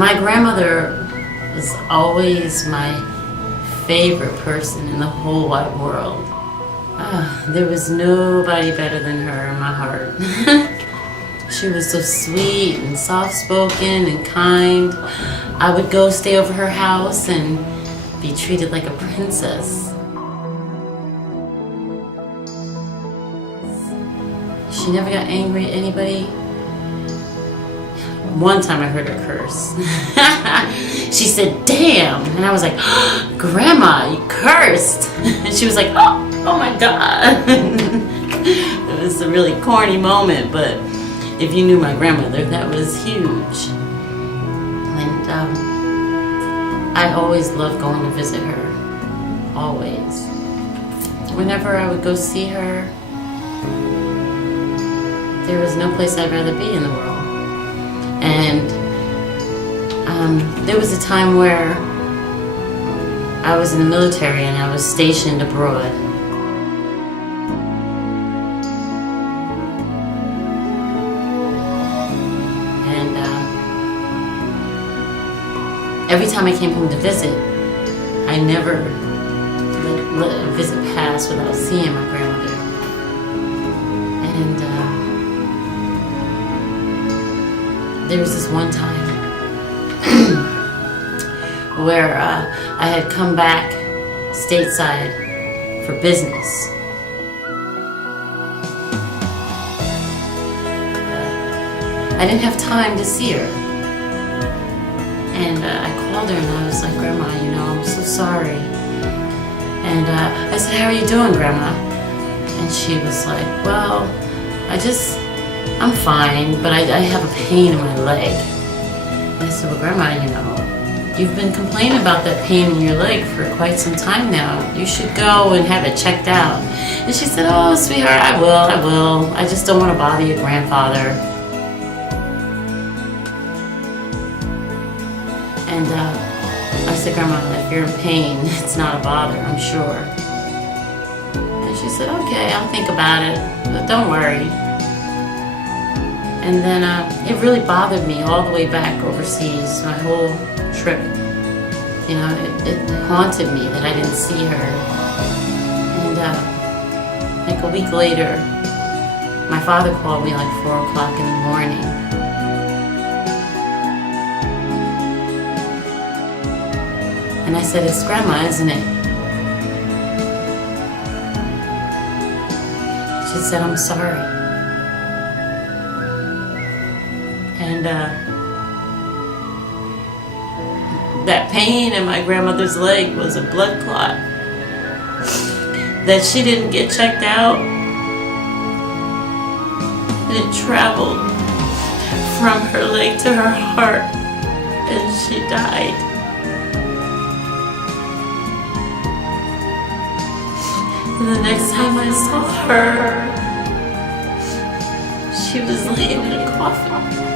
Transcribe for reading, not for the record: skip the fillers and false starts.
My grandmother was always my favorite person in the whole wide world. There was nobody better than her in my heart. She was so sweet and soft-spoken and kind. I would go stay over her house and be treated like a princess. She never got angry at anybody. One time I heard her curse. She said, "Damn!" And I was like, oh, "Grandma, you cursed!" And she was like, oh my God." It was a really corny moment, but if you knew my grandmother, that was huge. And I always loved going to visit her. Always. Whenever I would go see her, there was no place I'd rather be in the world. And there was a time where I was in the military and I was stationed abroad. And every time I came home to visit, I never let a visit pass without seeing my grandmother. And there was this one time where I had come back stateside for business. I didn't have time to see her. And I called her and I was like, "Grandma, I'm so sorry." And I said, "How are you doing, Grandma?" And she was like, "Well, I'm fine, but I have a pain in my leg." And I said, "Well, Grandma, you've been complaining about that pain in your leg for quite some time now. You should go and have it checked out." And she said, "Oh, sweetheart, I will. I just don't want to bother your grandfather." And I said, "Grandma, if you're in pain, it's not a bother, I'm sure." And she said, "Okay, I'll think about it, but don't worry." And then it really bothered me all the way back overseas, my whole trip. It haunted me that I didn't see her. And like a week later, my father called me like 4 o'clock in the morning. And I said, "It's Grandma, isn't it?" She said, "I'm sorry." And that pain in my grandmother's leg was a blood clot that she didn't get checked out. And it traveled from her leg to her heart, and she died. And the next time I saw her, she was laying in a coffin.